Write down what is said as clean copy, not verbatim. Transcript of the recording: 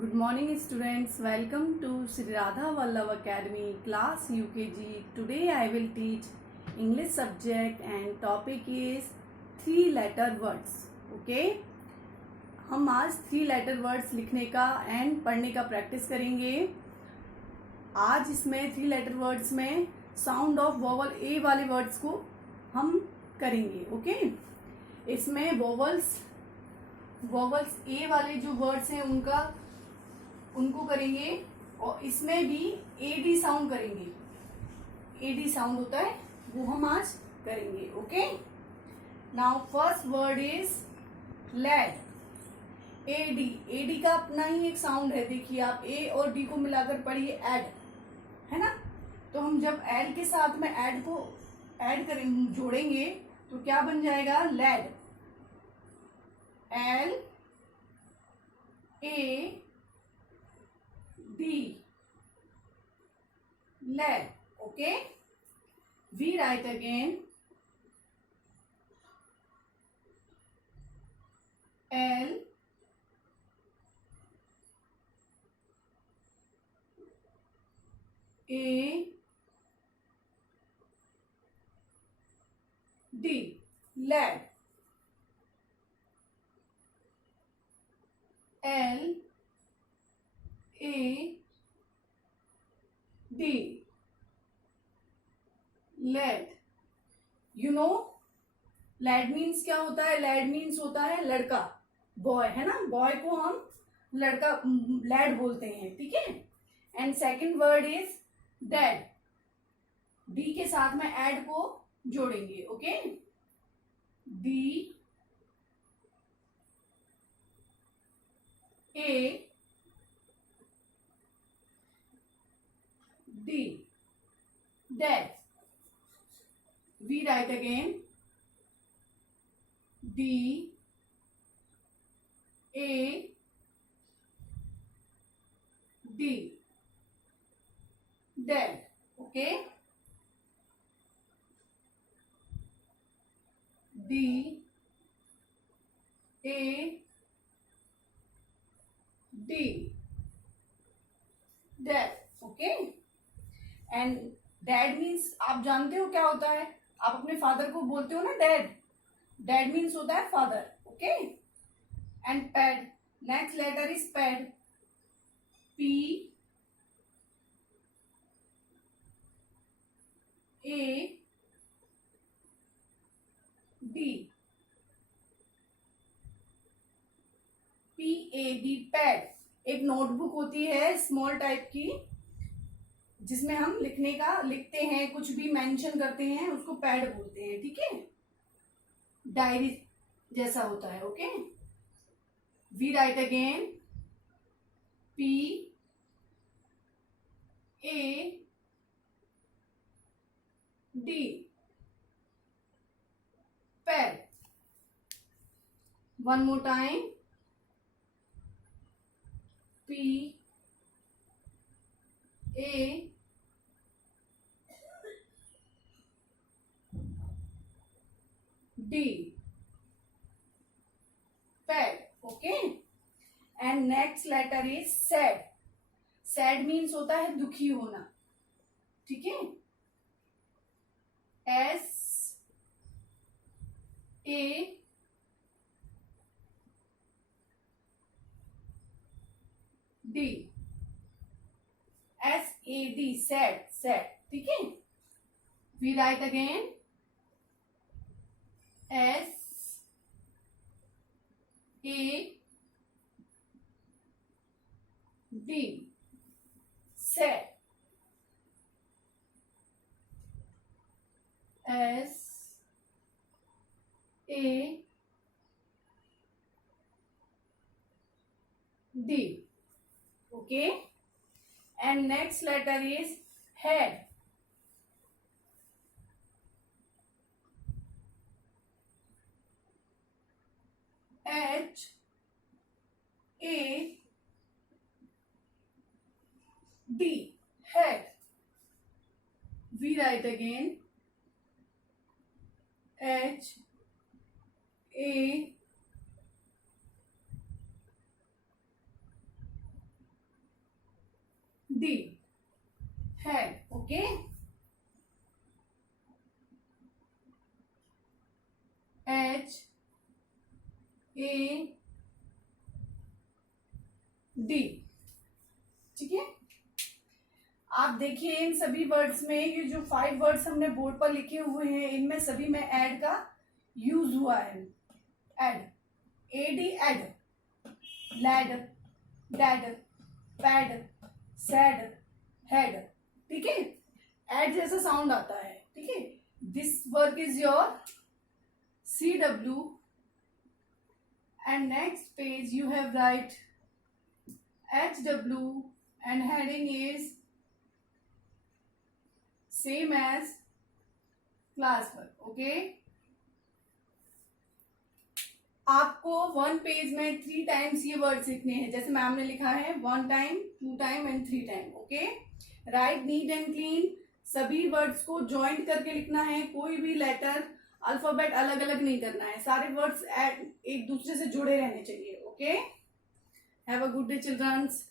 Good morning students, welcome to Sri Radha Vallabh Academy class UKG. Today I will teach English subject and topic is three letter words. Okay, हम आज three letter words लिखने का and पढ़ने का practice करेंगे. आज इसमें three letter words में साउंड ऑफ वोवल ए वाले वर्ड्स को हम करेंगे. ओके, इसमें वोवल्स ए वाले जो वर्ड्स हैं उनको करेंगे और इसमें भी एडी साउंड करेंगे. एडी साउंड होता है वो हम आज करेंगे. Okay, now first word is lad. A D का अपना ही एक साउंड है. देखिए आप ए और डी को मिलाकर पढ़िए एड, है ना. तो हम जब एड के साथ में एड को ऐड करेंगे, जोड़ेंगे तो क्या बन जाएगा? Lad. L A D, lad. Okay, we write again L A D, lad. L A D, lad. You know lad means क्या होता है? lad means होता है लड़का, बॉय, है ना. बॉय को हम लड़का लैड बोलते हैं. ठीक है. And second word is dad. D के साथ में एड को जोड़ेंगे. Okay, D A D, dad. We write again D A D, dad. Okay, D A D, dad. Okay, and dad means आप जानते हो क्या होता है? आप अपने फादर को बोलते हो ना डैड. डैड मीन्स होता है father. Okay, and pad. Next letter is pad. P A D, P A D, pad. एक नोटबुक होती है स्मॉल टाइप की जिसमें हम लिखते हैं, कुछ भी मेंशन करते हैं, उसको पैड बोलते हैं. ठीक है, डायरी जैसा होता है. Okay, we write again P A D, pad. One more time, P A D, pad. Okay, and next letter is sad. Sad means होता है दुखी होना. ठीक है, S A D, S A D, sad, sad. ठीक है, we write again S A D, sad. S A D. Okay, and next letter is head. H A D, head. We write again H A D. Head. Okay. H A D. ठीक है, आप देखिए इन सभी words में ये जो 5 words हमने board पर लिखे हुए हैं इनमें सभी में एड का यूज हुआ है. Ed, A D, ed. Lad, dad, pad, sad, head. ठीक है, एड जैसा साउंड आता है. ठीक है, this work is your CW and next page you have write HW and heading is same as classwork. Okay, आपको 1 पेज में 3 टाइम्स ये वर्ड सीखने हैं. जैसे मैम ने लिखा है 1 time, 2 time and 3 time. Okay, right, neat and clean. सभी वर्ड्स को ज्वाइंट करके लिखना है. कोई भी लेटर अल्फाबेट अलग अलग नहीं करना है. सारे वर्ड्स एक दूसरे से जुड़े रहने चाहिए. Okay, have a good day children's.